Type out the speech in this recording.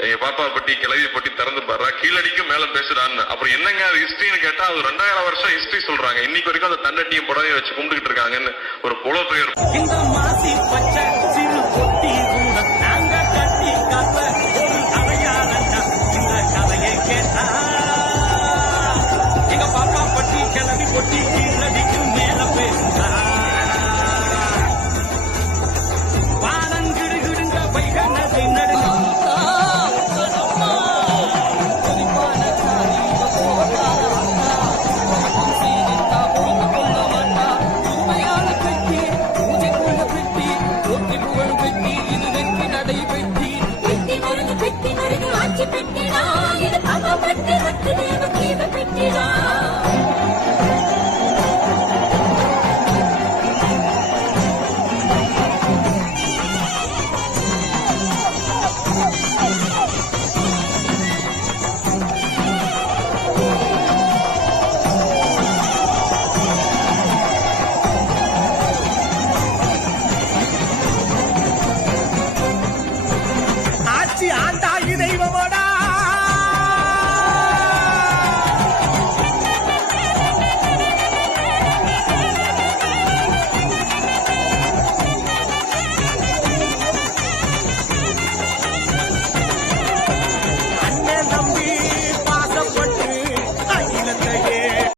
பாப்பா பட்டி கிளவி பட்டி திறந்து பாடுறா, கீழடிக்கும் மேல பேசுறான்னு. அப்புறம் என்னங்க அது ஹிஸ்டரின்னு கேட்டா அது 2000 வருஷம் ஹிஸ்டரி சொல்றாங்க. இன்னைக்கு வரைக்கும் அந்த தண்டட்டியும் புடவையை வச்சு கும்பிட்டுக்கிட்டு இருக்காங்கன்னு ஒரு புலோ பெயர். பாப்பா பட்டி கிளவி பொட்டி கீழடிக்கும் மேல பேசுறா, வானங்கிடுகிடுங்க வைகனதை நடுங்க. பெட்டி பெட்டி ஆட்சி பெட்டிடா, இது பாப்பா பட்டி